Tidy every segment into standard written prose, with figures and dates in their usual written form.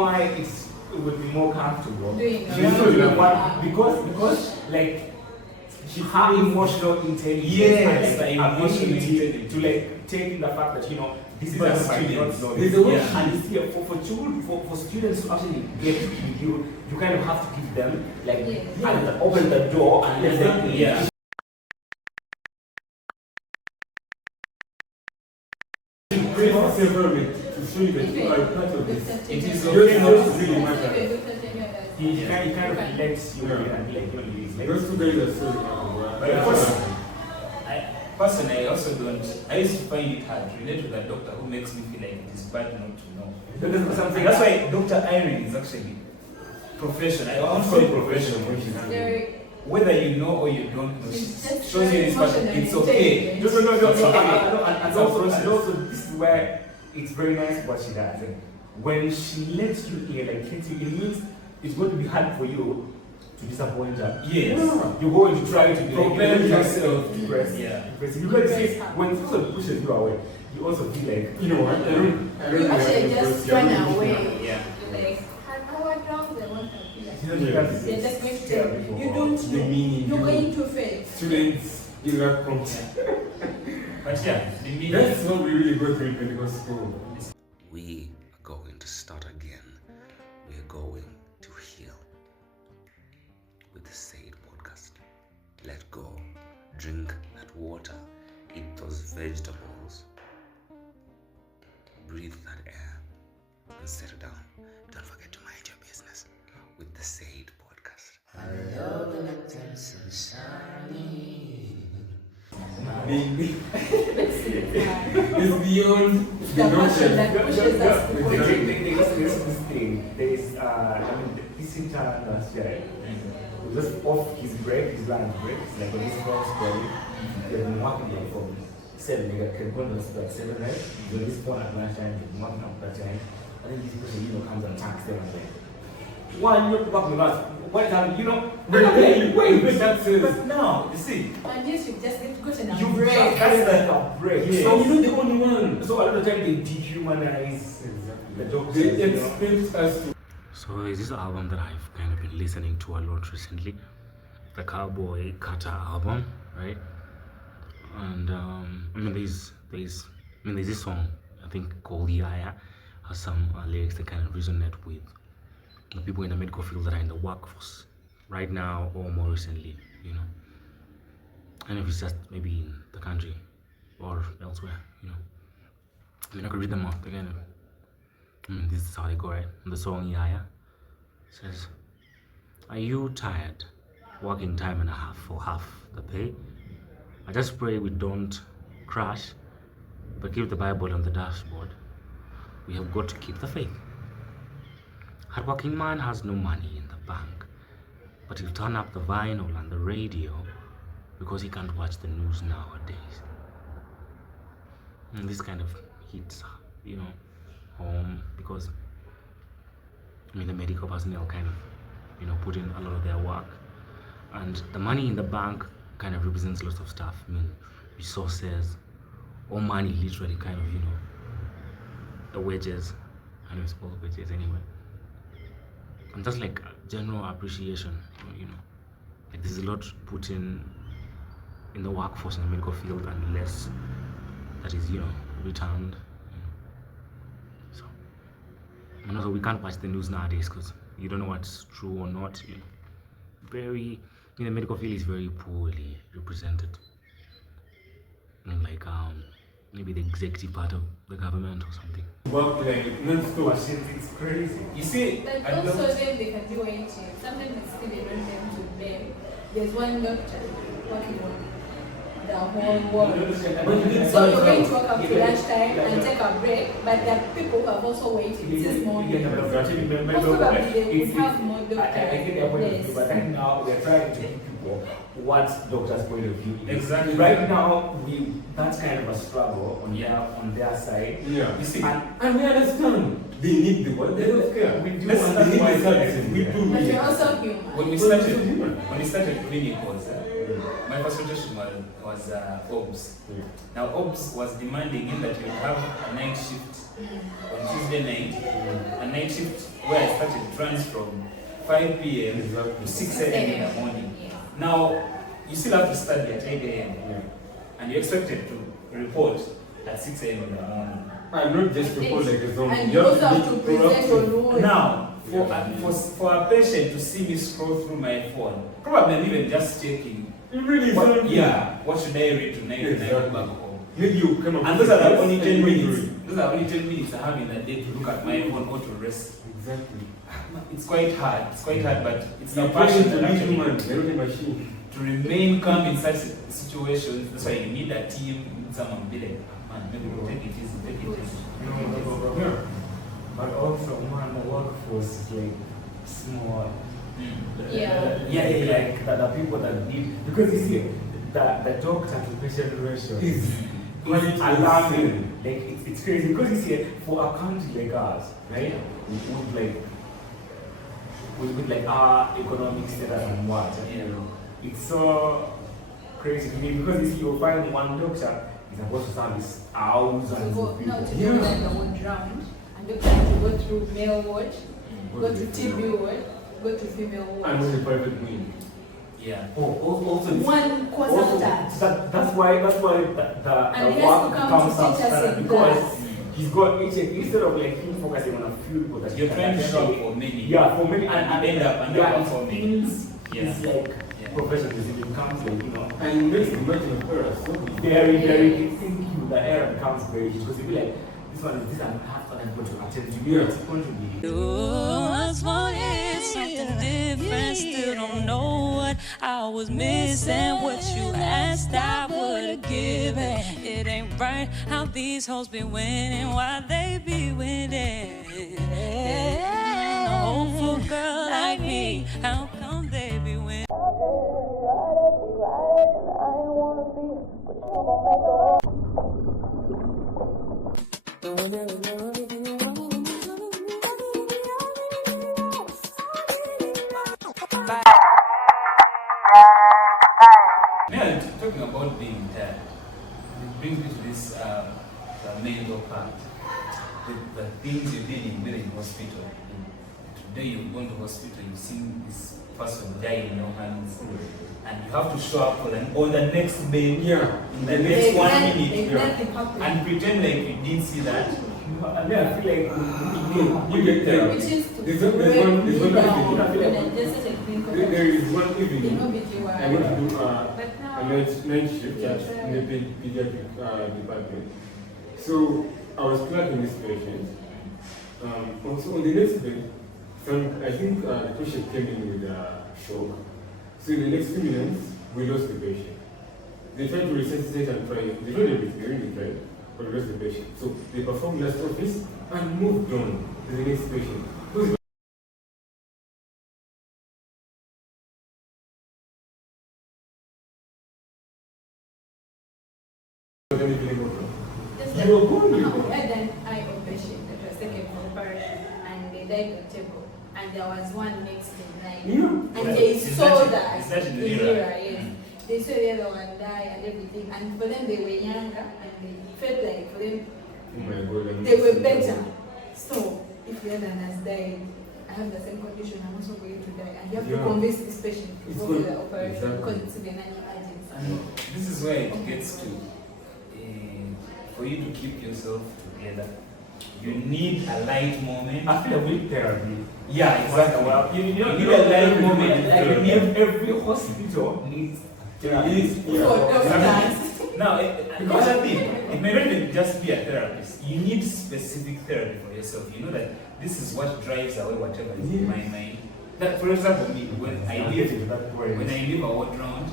why it would be more comfortable? Because like her emotional intelligence, yes, ability to like take in the fact that this is a student. There's a way, and it's here for students to actually get with you. You kind of have to give them like open the door and let them in. Yeah. Pray for severely to show you that you are part of this. It is okay not to really matter. He kind of lets you in and like those two guys are so personally, I also don't. I used to find it hard to relate with a doctor who makes me feel like it is bad not to know. That's why Dr. Irene is actually professional. I won't call it professional. Whether you know or you don't know, she shows you this person. It's okay. No. And also, this is where it's very nice what she does. When she lets you in, like it means it's going to be hard for you to disappoint her. Yes. You're going to try to prepare yourself. You can say when someone pushes you away, you also feel like you know what? I don't you actually just run away. Yeah. Like how I drown the one. they're just going to tell you don't know. You're going to fail. Students in that content. But yeah, the meaning. That's what we really go through in medical school. We are going to start again. We are going to heal with the Said podcast. Let go. Drink that water. Eat those vegetables. Breathe that air. And settle down. Don't forget to mind your business with the Said podcast. I love the lanterns and shining. It's beyond the notion. That pushes us to go. There's this thing. There's this entire last year, just off his break, his lunch break, it's like on this phone story. They've been working like from 7, they can go to the school at 7, right? So this phone at lunchtime, they've been working up that time. I think this person, comes and attacks them and like, why you not working with us? What is happening? Wait, that says. But now, you see. And you should just get gotten a You break. that's like a break. Yes. So you're not the only one. So a lot of time they dehumanize the doctors. They expect us to. So there's this album that I've kind of been listening to a lot recently, the Cowboy Carter album, right? And there's this song I think called "Yeah," has some lyrics that kind of resonate with the people in the medical field that are in the workforce right now or more recently, and if it's just maybe in the country or elsewhere, I could read them off. They kind of, this is how they go, right? And the song "Yeah" says, "Are you tired, working time and a half for half the pay? I just pray we don't crash, but keep the Bible on the dashboard. We have got to keep the faith. Hardworking man has no money in the bank, but he'll turn up the vinyl and the radio because he can't watch the news nowadays." And this kind of hits, home because the medical personnel kind of, put in a lot of their work, and the money in the bank kind of represents lots of stuff. Resources, or money literally kind of, the wages, it's called wages anyway. And just like general appreciation, like there's a lot put in the workforce in the medical field and less that is, returned. So, and also we can't watch the news nowadays because you don't know what's true or not. The medical field is very poorly represented. Like maybe the executive part of the government or something. Work like non-stop. It's crazy. You see, But also then they can be waiting. Sometimes it's still they don't them to bed. There's one doctor working on the whole world. So you're going to work up to lunchtime and take a break, but there are people who have also waited this morning. Most probably they would have more I get their point of view, doctors. but right now we're trying to give people what doctors' point of view is. Exactly. Right now, that's kind of a struggle on their side. Yeah. You see, And we understand they need the what? They don't care. We do They understand need why the services. We do. But you're also human. when we started clinicals, my first rotation was OBS. Now OBS was demanding in that you have a night shift on Tuesday Saturday night, a night shift where I started runs from 5 p.m. to 6 a.m. in the morning. Now, you still have to study at 8 a.m. and you're expected to report at 6 a.m. in the morning. And not just to hold like a zombie. And you also have to present your notes. Now, for a patient to see me scroll through my phone, probably I'm even just checking. You really What should I read tonight when I go back home? Maybe you come up And those are the only 10 minutes. Those are only 10 minutes I have in a day to look at my phone or to rest. Exactly. It's quite hard. It's quite hard, but it's a You're passion to that be actually human, they're not a machine. to remain calm in such situations. That's why you need a team, you need someone be like, man, maybe we'll take it easy, take it easy. Yeah. But also, man, the workforce is like small. Like the people that need, because you see, the doctor to patient ratio is alarming. Like it's crazy because you see, for a country like ours, right? With like our economic status and what, it's so crazy to me because you see, you'll find one doctor is supposed to service thousands of people. Now to do like the ward round, and doctor has to go through male ward, go to TB ward, go to female ward. And with the private wing. Yeah. Also, One course after. that's why the And he has work to come comes to up teach us standard in because class. he's got instead of like him focusing on a few people that You're he trying to can show actually- for many. Yeah, for many And end up underperforming. It's like professionalism. It becomes like, And it makes the margin of error so big. very thinking the error becomes very huge because you be like, this one is this and half and I'm going to attend to you. It's going to be Was wanted something different, still don't know what I was missing. What you asked, I would've given. It ain't right how these hoes be winning, why they be winning. A hopeful girl like me, how come they be winning? Now, talking about being tired, it brings me to this the mental part. The things you're dealing with in hospital. Today you've gone to hospital, you've seen this person die in your hands, and you have to show up for them on the next day, in the next 1 minute, and pretend like you didn't see that. and then I feel like You get there. Which is to There's one break evening. you down and just such a clean There is one They evening. know that you I went to do But now, a night shift in the pediatric department. So I was clerking this patient. Also on the next day, I think the patient came in with a shock. So in the next few minutes, we lost the patient. They tried to resuscitate and try. They tried everything, they really tried, but we lost the patient. So they performed last office and moved on to the next patient. just You were going we with had an eye operation that was taken for operation and they died on table. And there was one next in line. Yeah. And they Is saw that- that is that in the the mirror? mirror, yes. They saw the other one die and everything. And for them, they were younger and they felt like for them, Oh my God, they were better. So, if the other one has died, I have the same condition, I'm also going to die. And you have to Yeah. convince this patient to It's go good. to the operation Exactly. because it's even an emergency. And this is where it gets to, for you to keep yourself together, you need a light moment. I feel a bit therapy. Yeah, exactly. You need a light moment. Every hospital needs therapy. For doctors. Now, because I think it may not even just be a therapist. You need specific therapy for yourself. You know that this is what drives away whatever is in my mind. That, for example, me, when I leave a ward round,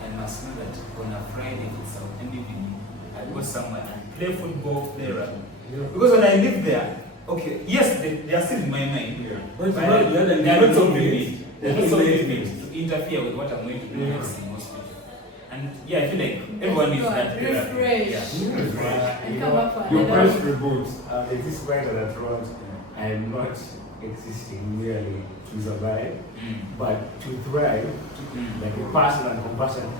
I must know that on a Friday, if it's an evening, I go somewhere and play football, play rugby. Because when I live there, okay, yes, they are still in my mind. But But they are not so vivid. They are not so vivid to interfere with what I'm going to do next in hospital. And yeah, I feel like everyone needs that therapy. Refresh. Yeah. And come back for Your another price reboot. There's this point that wrote, I am not existing merely to survive, but to thrive, like a passion and compassion.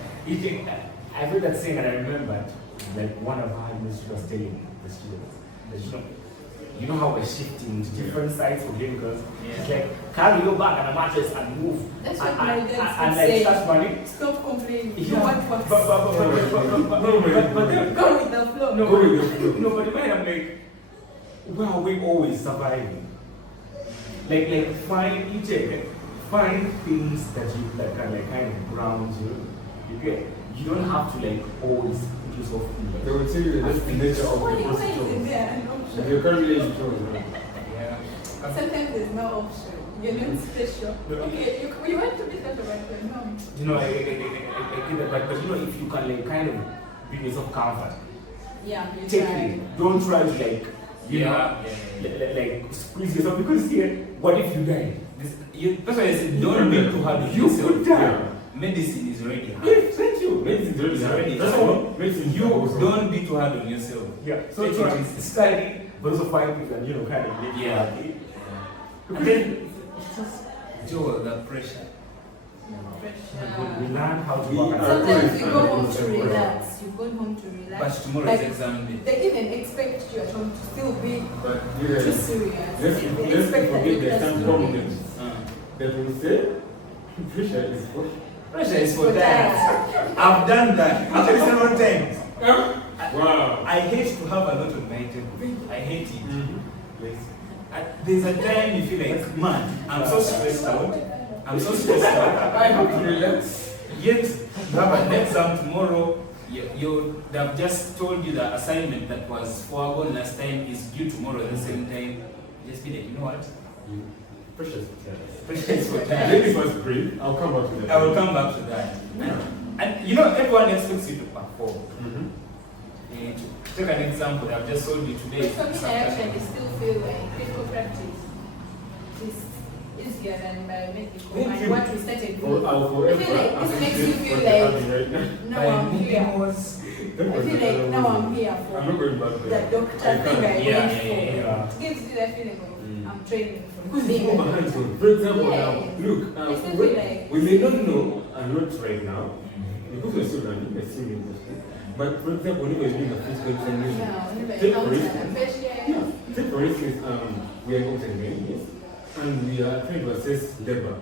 I read that saying and I remembered, like one of our administrators was telling the students, that, you know how we're shifting to different sides for clinicals. Yeah. It's like carry your bag and a mattress and move. That's and, what my and, dad and would say. like start running. Stop complaining. Yeah. You want what? But then Go with the flow. no, Go with the flow. no, but in mind I'm like, where are we always surviving? Like find things that you that can like kind of ground you. You get. You don't have to like always put yourself in. They will tell you that that's the nature of Why the is process. there an If option? you're currently in control, Yeah. Sometimes there's no option. You're not special. Okay, you want to be special, but you're not. You know, I get that, but you know, if you can like kind of bring yourself comfort, Yeah, you take try. it. Don't try to like, you know, like squeeze yourself because here, what if you die? That's why I said don't be too hard on You yourself. could die. Medicine is already hard. Yeah, thank you. medicine is It's already That's hard. all. Medicine You don't be too hard on yourself. Yeah. So Take try it easy. study, but also find things that you know kind of make you Yeah. happy. And then deal with that pressure. We learn how to We work. are Sometimes you go always home to trying. relax. You've gone home to But relax. tomorrow Like, is exam day. They even expect you at home to still be But too yeah, serious. let's They forget expect that you there's some just problems Uh, that we say pressure is for. Pressure is for For that. I've done that actually several times. Wow. I hate to have a lot on my table. I hate it. Yes. There's a time you feel like, man, I'm so stressed out. I'm so stressed out. I have to relax. Yet you have an exam tomorrow. They have just told you the assignment that was foregone last time is due tomorrow at the same time. Just be like, you know what? Pressure is for that. Pressure is for Let time. me first breathe. I'll come back to that. I will come back to that. And you know, everyone expects you to perform. Mhm. To take an example, I've just told you today. But for me, I actually still feel like clinical practice is easier than biomedical. Thank And you. what we started For, with. I'll I forever feel like this makes you appreciate feel what you're like, having right now. now I'm here. That I was feel the like other now one. I'm here I'm for not going back the there. doctor I thing I can't. Yeah, went yeah, for. yeah. It gives you that feeling of I'm training from Because it's being more a behind doctor. zone. For example, Yeah. now, look, Especially like- we may not know a lot right now, because we're still learning, we're still in school. But for example, when we're doing a physical examination, Yeah, whenever take I for come to instance, an patient. yeah, take for instance, we are out again, yes, and we are trying to assess labor.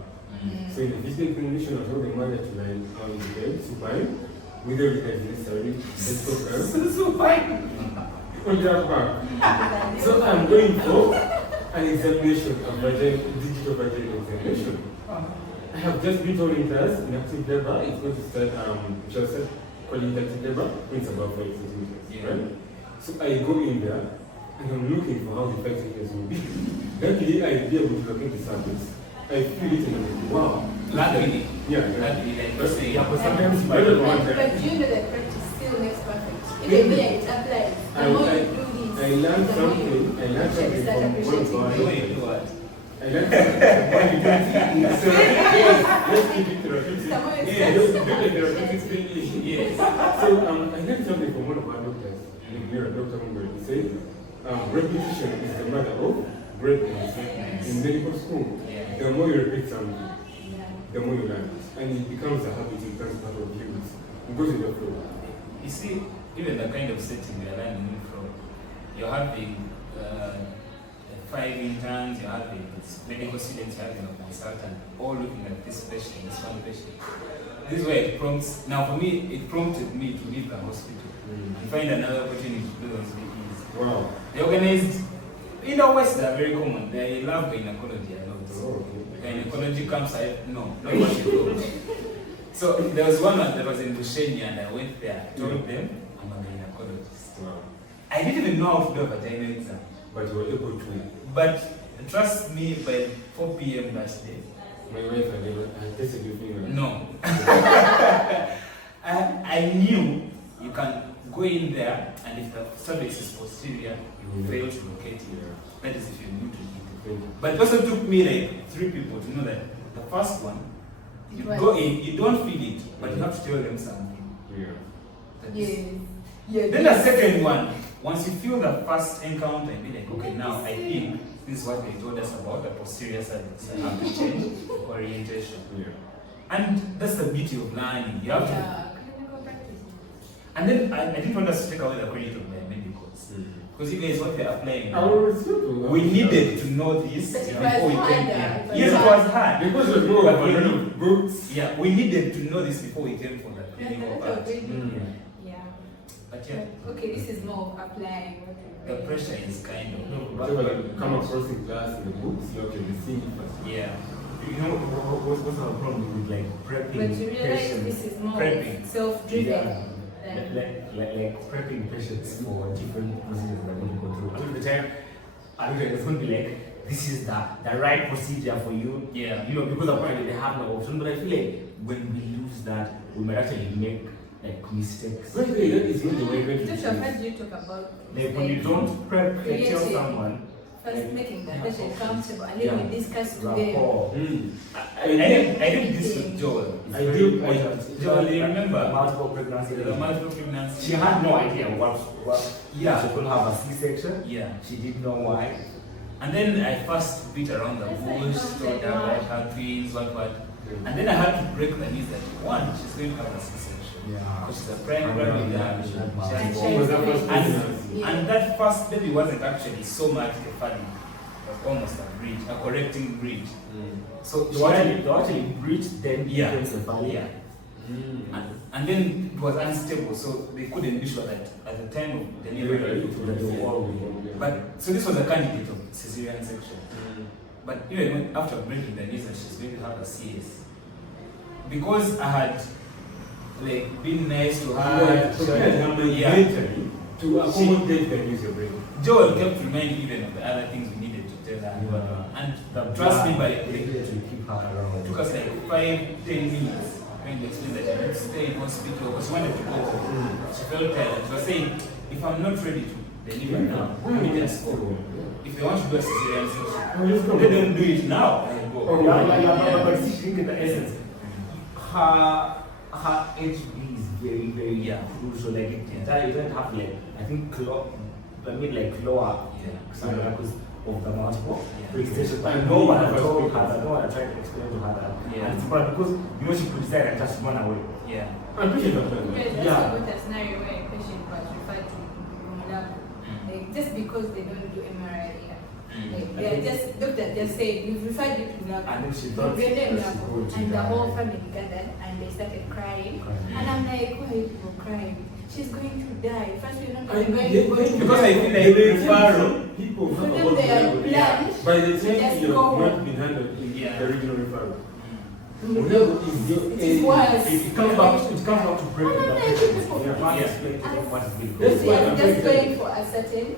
So in the physical examination, I told the mother to lie on the bed, supine, with everything necessary, let's go first. Supine. On their back. So I'm going for an examination, digital vaginal examination. I have just been told in class, in active labor, it's going to start, just calling it active labor, when it's about 5 centimeters, Yeah. right? So I go in there, and I'm looking for how the 5 centimeters will be. Luckily, I'll be able to locate the surface. I feel it and I'm like, wow. Luckily. Yeah, Luckily, like you say. yeah, but sometimes But, I don't want but that. you know that practice still makes perfect. Even me, it applies. The more you do this, I learned the more something. I learned actually something start from one of appreciating our The way you do what? I learned something from one of So let's keep it therapeutic. The more you Yeah, Let's start- do the therapeutic thing. Yes. So I learned something from one of our doctors. You're a doctor who he said, repetition is the mother of greatness. In medical school, Yeah. the more you repeat something, the more you learn. And it becomes a habit, it becomes part of you. It goes in the flow. You see, even the kind of setting we are learning from, you're having 5 interns, you're having medical students, you're having a consultant, all looking at this patient, this one patient. This is where it prompts. Now, for me, it prompted me to leave the hospital and find another opportunity to do those things. Wow. They organized, in the West, they are very common. They love gynecology a lot. Oh, okay. Gynecology comes, no, not what you thought. So there was one that was in Busheni and I went there. I told them I'm a gynecologist. Wow. I didn't even know how to do a vagina exam. But you were able to. But trust me, by 4 p.m. that day, My wife I tested your finger. no. I knew you can go in there and if the cervix is posterior, you will fail to locate it. That is if you're new to it. But it also took me like 3 people to know that the first one, you go in, you don't feel it, but you have to tell them something. Yeah. That is- Yes. Yeah. Then the second one, once you feel the first encounter, and be like, okay, now I think this is what they told us about the posterior cervix. I have to change orientation. Yeah. And that's the beauty of learning. You have to. Clinical practice. And then I didn't want us to take away the credit of biomedicals. Mm-hmm. Because Because you guys what we're applying. We needed to know this But it before we was came harder. here. It Yes, was it was hard. Because it was more But of a we kind need- of books. Yeah, we needed to know this before we came for that Yeah, clinical that's part. already- Mm. Yeah. But yeah, Okay, this is more of applying. what we the read. pressure is kind of Whatever you come across in class in the books, you actually see it first. yeah. You know what's our problem with like prepping But you realize patients? this is more Prepping. self-driven. Yeah. Like prepping patients for different procedures they're going to go through. Most of the time, it's going to be like, this is the right procedure for you. Yeah. You know, because apparently they have no option. But I feel like when we lose that, we might actually make like mistakes. By the way, that is not the way to Josh, I've heard you talk about Like when you don't prep, like tell creating- someone. first making the Yeah. patient comfortable and then Yeah. we discuss together. Rapport. I did this with Joel. It's I very do- important. Joel, you remember? Multiple pregnancy. The multiple pregnancy. She had no idea what Yeah. she was going to have a C-section. Yeah. She didn't know why. And then I first beat around the That's like bush, something, told her about her twins, what. And then I had to break the news that one, she's going to have a C-section. Yeah. Because she's a pregnant baby. Yeah, she had She multiple. had And four. she was that has first babies. pregnancy? Yeah. And that first baby wasn't actually so much cephalic. It was almost a bridge, a correcting bridge. So she had, They actually breached then yeah, became cephalic. yeah. And then it was unstable, so they couldn't be sure that at the time of delivery. But so this was a candidate of cesarean section. But even when, after breaking the news that she's going to have a CS, because I had like been nice to her, to accommodate the news you're bringing. Joel kept reminding even of the other things we needed to tell her. And trust me, but they needed to keep her around. it took us like 5-10 minutes trying to explain that I need to stay in hospital because she wanted to go home. She felt tired. She was saying, if I'm not ready to deliver now, we just go. If they want to do a cesarean section, they don't do it now. I go. Oh, But see, she didn't get the essence. Her HB is very, very Yeah. crucial. Like it doesn't have like lower because of the multiple presentation. But no one had told her that, no one had tried to explain to her that. Yeah. And it's important because she could decide and just run away. Yeah. I'm pretty sure Yes, that's Yeah. got a scenario where a patient was referred to Mulago. Like just because they don't do MRI here. Like they are just doctor just said we've referred you to Mulago. And then she We've thought given them that she Mulago. would And the die. whole family gathered and they started crying. And I'm like, why are you people crying? She's going to die. First we're not even going to go to Because I feel like referral. people For have them, about they are level. planned By the to time just you've go. not been handled in Yeah. the regional referral, Mulago. your It is worse. It comes back to breaking the Yeah. patients. You can't Yeah. explain to them what is being That's They why are I'm just very going for a certain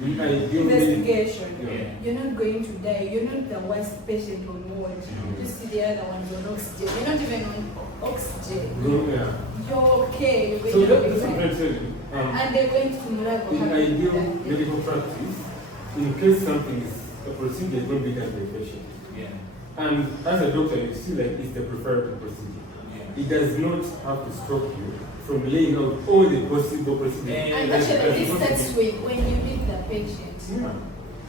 the ideal investigation. Yeah. You're not going to die. You're not the worst patient on ward. You see the other ones on oxygen. You're not even on oxygen. Yeah. You're okay. You're So going to that's be what I'm fine. trying to tell you. And they went to Mulago. In having ideal that. medical practice, in case something is a procedure is going to be done by a patient. Yeah. And as a doctor, you see like it's the preferred procedure. Yeah. It does not have to stop you from laying out all the possible procedures. And That's actually, this supposed to starts be- with when you meet the patient. Yeah.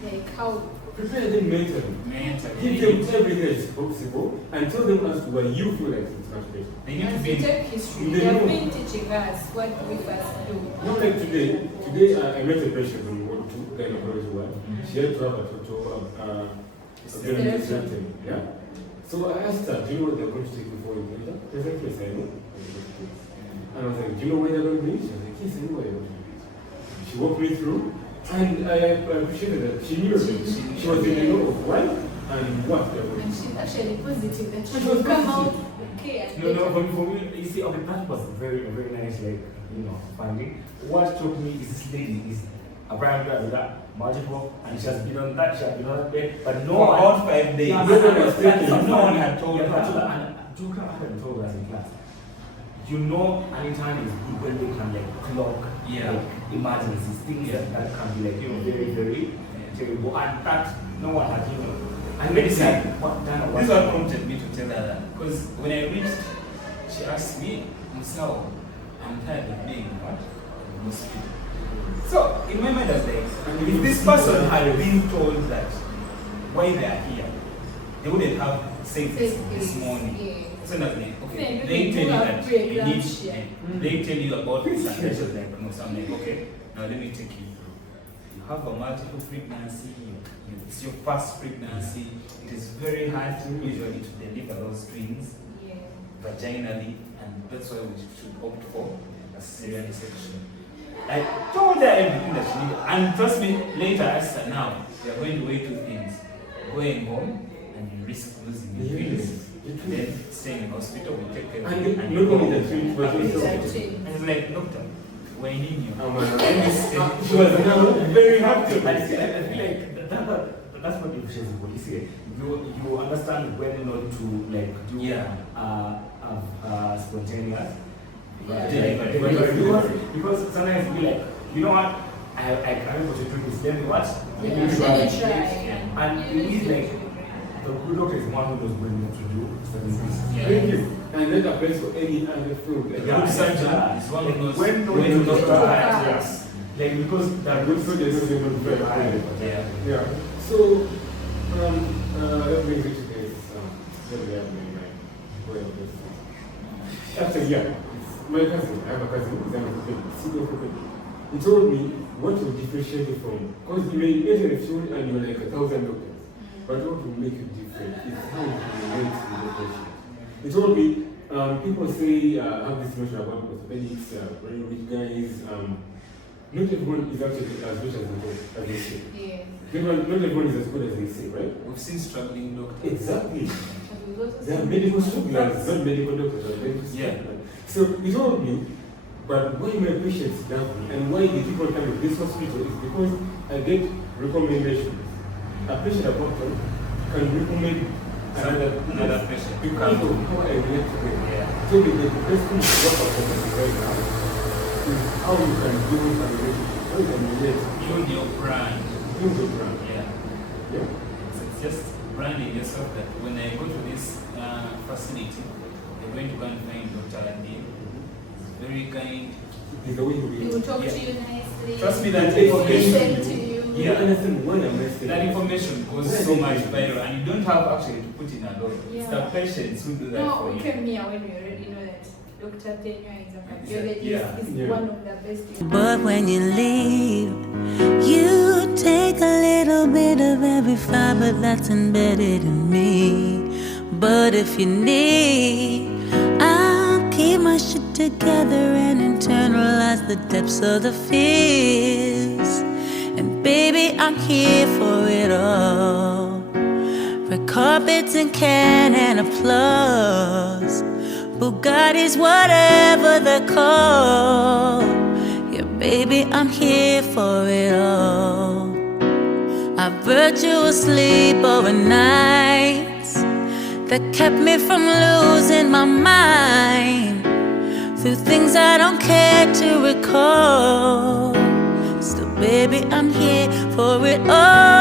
Like how. Prepare them mentally. Mentally. Give them everything that is possible and tell them as to why you feel like it's much better. They need to As be. we take history, They they have know. been teaching us what we first do. Not like today. Today I met a patient from Ward 2, gynecology ward. She had to have a total hysterectomy. Yeah. So I asked her, do you know what they're going to take before you enter? She said, yes, I know. And I was like, do you know where they're going to be? She was like, yes, I know where they're going to be. She walked me through, and I appreciated that. She knew everything. She was in the know of why and what they're going to And do. she's actually positive that she She will was come out positive. okay and No, better. for me, you see, okay, that was very, very nice, like, finding. What struck me is this lady is a brand with that multiple, and she has been on that, she has been on that bed, but no For one. about 5 days. Yeah, No one had told her. Joker hadn't told us in class. Anytime is good when they can like clock Yeah. like emergencies, things that can be like very, very terrible. And that no one had and medicine what done or This is what. what prompted me to tell her that. Because when I reached, she asked me, Musao, I'm tired of being what? A mosquito. So in my mind I was like, if this person had been told that why they are here, they wouldn't have said this morning. Yeah. So I was like, okay, Yeah, they you tell you have that you need, pre-eclampsia. they tell you about this and that's just like, no, so I'm like, okay, now let me take you through. have a multiple pregnancy, it's your first pregnancy, it is very hard usually to deliver those twins vaginally, and that's why we should opt for a cesarean section. I told her everything that she needed, and trust me, later I said, now we are going to weigh two things: going home and you risk losing your twins. Then staying in hospital, we take care of you. And you not only the twins, but also and it's like, doctor, we're in you. she was now very happy. I feel like that's what efficiency police say. You understand when not to like do spontaneous. Because sometimes you be like, you know what, I can't go to treatment. Let me what? Let me try. And it is like the good doctor is one who knows what to do certain things. Thank you. And that applies for any other field. Like Good surgeon is one who knows when to not start. yes. Like because that good surgeon is not very high. Yeah. So that brings me to this. What do we have in mind? Actually, yeah. My cousin, I have a cousin who's super cooking. He told me what will differentiate you from, because you may enter a field and you're like 1,000 doctors, but what will make you different is how you relate to the patient. He told me, people say, have this notion about orthopedics, very rich guys, not everyone is actually as rich as they say. Not everyone is as good as they say, right? We've seen struggling doctors. Exactly. They are medical strugglers, not medical doctors, are medical strugglers. So he told me, but why my patients love me and why the people come to this hospital is because I get recommendations. A patient at Boston can recommend another patient. Because of how I relate to them. So the best thing to work out for them right now is how you can build a relationship, how you can relate. Build your brand. Build your brand. Yeah. So it's just branding yourself that when I go to this facility, they're going to go and find Dr. Andy. Very kind. He's the way He will talk to you nicely. Trust me, that Listen to information. you. You understand why I'm listening. That information goes so much viral, and you don't have actually to put in a lot. It's the patients who do that No, for we you. came here when we already know that Dr. Tenyo is a cardiologist. Yeah. Is one of the best. But when you leave, you take a little bit of every fiber that's embedded in me. But if you need, I'll keep my shit together and internalize the depths of the fears. And baby, I'm here for it all. Red carpets and can and applause, Bugattis, whatever they're called. Yeah, baby, I'm here for it all. I virtual sleep overnights that kept me from losing my mind through things I don't care to recall. Still, baby, I'm here for it all.